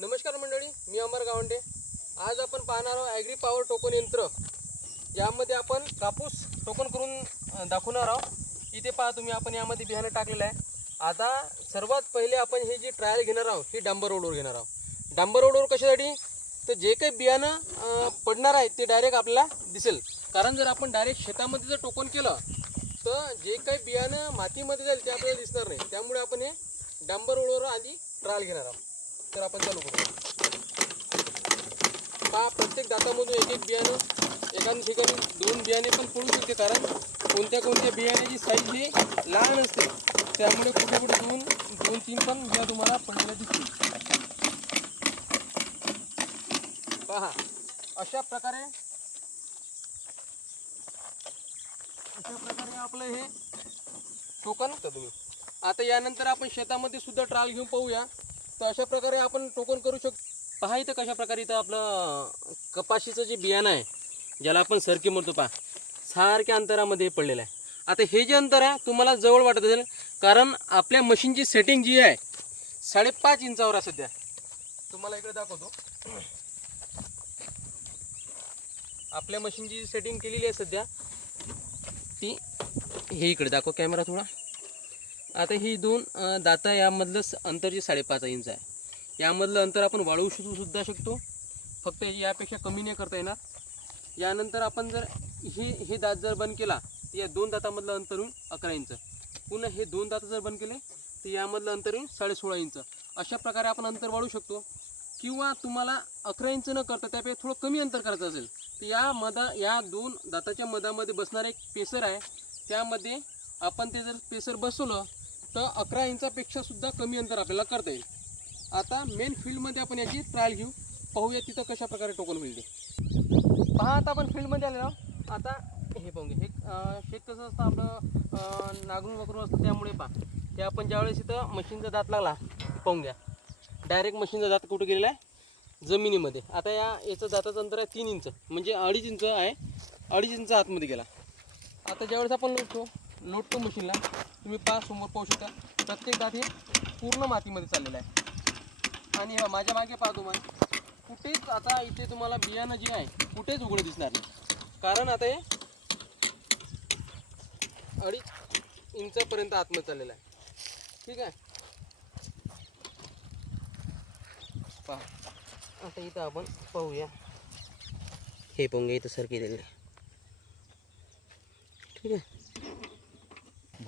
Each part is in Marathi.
नमस्कार मंडळी मी अमर गावंडे आज आपण पाहणार आहोत ॲग्री पॉवर टोकन यंत्र यामध्ये आपण कापूस टोकन करून दाखवणार आहोत इथे पहा तुम्ही आपण यामध्ये बियाणं टाकलेलं आहे आता सर्वात पहिले आपण हे जी ट्रायल घेणार आहोत ही डांबर रोडवर घेणार आहोत डांबर रोडवर कशासाठी तर जे काही बियाणं पडणार आहे ते डायरेक्ट आपल्याला दिसेल कारण जर आपण डायरेक्ट शेतामध्ये जर टोकन केलं तर जे काही बियाणं मातीमध्ये जाईल ते आपल्याला दिसणार नाही त्यामुळे आपण हे डांबर रोडवर आधी ट्रायल घेणार आहोत तर आपण चालू करू हा प्रत्येक दातामधून एक एक बियाणं एखाद्या ठिकाणी दोन बियाणे पण पडू शकते कारण कोणत्या कोणत्या बियाण्याची साईज ही लहान असते त्यामुळे कुठे कुठे दोन दोन तीन पण बिया तुम्हाला पडलेल्या दिसतील पहा अशा प्रकारे अशा प्रकारे आपलं हे टोकन आता यानंतर आपण शेतामध्ये सुद्धा ट्रायल घेऊन पाहूया तर अशा प्रकारे आपण टोकन करू शकतो पहा इथं कशा प्रकारे इथं आपलं कपाशीचं जे बियाणं आहे ज्याला आपण सरकी म्हणतो पहा सारख्या अंतरामध्ये पडलेलं आहे आता हे जे अंतर आहे तुम्हाला जवळ वाटत असेल कारण आपल्या मशीनची सेटिंग जी आहे साडेपाच इंचावर आहे सध्या तुम्हाला इकडे दाखवतो आपल्या मशीनची सेटिंग केलेली आहे सध्या ती हे इकडे दाखव कॅमेरा थोडा आता ही दोन दाता यामधलं अंतर जे साडेपाच इंच आहे यामधलं अंतर आपण वाढवू शकू सुद्धा शकतो फक्त यापेक्षा कमी नाही करता येणार यानंतर आपण जर हे हे दात जर बंद केला तर या दोन दातामधलं अंतर होईल अकरा इंच पुन्हा हे दोन दात जर बंद केले तर यामधलं अंतर येईल साडेसोळा इंच अशा प्रकारे आपण अंतर वाढवू शकतो किंवा तुम्हाला अकरा इंच न करता त्यापेक्षा थोडं कमी अंतर करायचं असेल तर या मधा या दोन दाताच्या मधामध्ये बसणारा एक पेसर आहे त्यामध्ये आपण ते जर पेसर बसवलं तर अकरा इंचापेक्षा सुद्धा कमी अंतर आपल्याला करता येईल आता मेन फील्डमध्ये आपण याची ट्रायल घेऊ पाहूया तिथं कशा प्रकारे टोकन होईल ते पहा आता आपण फील्डमध्ये आले ना आता हे पाहूया हे शेत कसं असतं आपलं नागरून वगरून असतं त्यामुळे पहा ते आपण ज्यावेळेस इथं मशीनचा दात लागला पाहून घ्या डायरेक्ट मशीनचा दात कुठं गेलेला आहे जमिनीमध्ये आता या याचं दाताचं अंतर आहे तीन इंच म्हणजे अडीच इंच आहे अडीच इंच आतमध्ये गेला आता ज्यावेळेस आपण लोक लोट टू मशीनला तुम्ही पाच समोर पाहू शकता प्रत्येक दात हे पूर्ण मातीमध्ये चाललेलं आहे आणि हा माझ्या मागे पाहतो मग कुठेच आता इथे तुम्हाला बियाणं जे आहे कुठेच उघडं दिसणार नाही कारण आता हे अडीच इंचापर्यंत आतमध्ये चाललेलं आहे ठीक आहे पहा आता इथं आपण पाहूया हे पोंगे इथं सर केलेलं ठीक आहे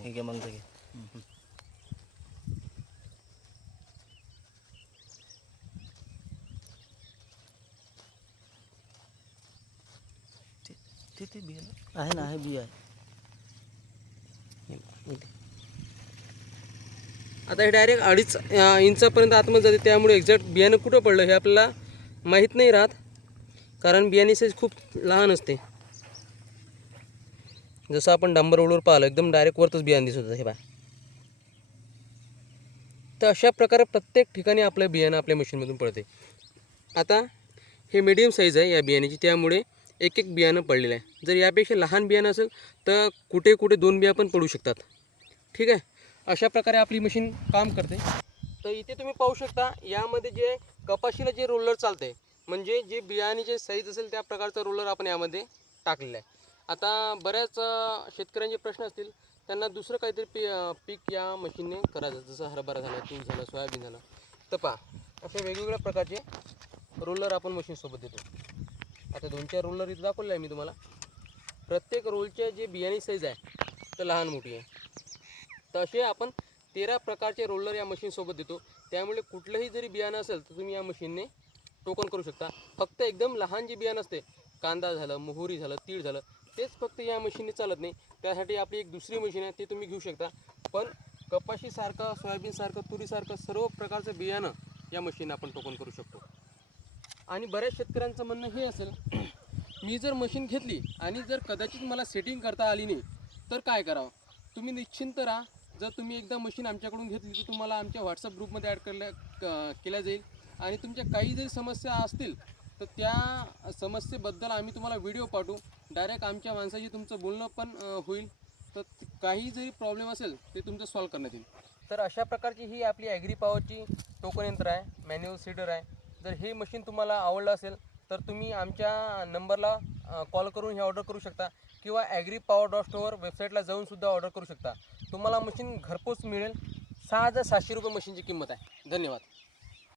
हे मग ते ते बी आहे ना आहे बी आहे आता हे डायरेक्ट अडीच इंचापर्यंत आतमध्ये जाते त्यामुळे एक्झॅक्ट बियाणं कुठं पडलं हे आपल्याला माहीत नाही राहत कारण साईज खूप लहान असते जसं आपण डांबर रोडवर पाहिलं एकदम डायरेक्ट वरतच बियाणं दिसत होतं हे बा तर अशा प्रकारे प्रत्येक ठिकाणी आपलं बियाणं आपल्या मशीनमधून पडते आता हे मीडियम साईज आहे या बियाण्याची त्यामुळे एक एक बियाणं पडलेलं आहे जर यापेक्षा लहान बियाणं असेल तर कुठे कुठे दोन बिया पण पडू शकतात ठीक आहे अशा प्रकारे आपली मशीन काम करते तर इथे तुम्ही पाहू शकता यामध्ये जे कपाशीला जे रोलर चालते म्हणजे जे बियाणे साईज असेल त्या प्रकारचा रोलर आपण यामध्ये टाकलेला आहे आता बऱ्याच शेतकऱ्यांचे प्रश्न असतील त्यांना दुसरं काहीतरी पी पीक या मशीनने करायचं जसं हरभरा झाला तूर झालं सोयाबीन झालं तर पहा अशा वेगवेगळ्या प्रकारचे रोलर आपण मशीनसोबत देतो आता दोन चार रोलर इथं दाखवले आहे मी तुम्हाला प्रत्येक रोलचे जे बियाणे साईज आहे तर लहान मोठी आहे तर असे आपण तेरा प्रकारचे रोलर या मशीनसोबत देतो त्यामुळे कुठलंही जरी बियाणं असेल तर तुम्ही या मशीनने टोकन करू शकता फक्त एकदम लहान जे बियाणं असते कांदा झालं मोहरी झालं तीळ झालं तेच फक्त या मशीनने चालत नाही त्यासाठी आपली एक दुसरी मशीन आहे ते तुम्ही घेऊ शकता पण कपाशीसारखं सोयाबीनसारखं तुरीसारखं सर्व प्रकारचं बियाणं या मशीन आपण टोकन करू शकतो आणि बऱ्याच शेतकऱ्यांचं म्हणणं हे असेल मी जर मशीन घेतली आणि जर कदाचित मला सेटिंग करता आली नाही तर काय करावं तुम्ही निश्चिंत राहा जर तुम्ही एकदा मशीन आमच्याकडून घेतली तर तुम्हाला आमच्या व्हॉट्सअप ग्रुपमध्ये ॲड करल्या केल्या जाईल आणि तुमच्या काही जरी समस्या असतील तर त्या समस्येबद्दल आम्ही तुम्हाला व्हिडिओ पाठवू डायरेक्ट आमच्या माणसाशी तुमचं बोलणं पण होईल तर काही जरी प्रॉब्लेम असेल ते तुमचं सॉल्व करण्यात येईल तर अशा प्रकारची ही आपली ॲग्री पॉवरची टोकन यंत्र आहे मॅन्युअल सीडर आहे जर हे मशीन तुम्हाला आवडलं असेल तर तुम्ही आमच्या नंबरला कॉल करून हे ऑर्डर करू शकता किंवा ॲग्री पॉवर डॉट स्टोअर वेबसाईटला जाऊनसुद्धा ऑर्डर करू शकता तुम्हाला मशीन घरपोच मिळेल सहा हजार सातशे रुपये मशीनची किंमत आहे धन्यवाद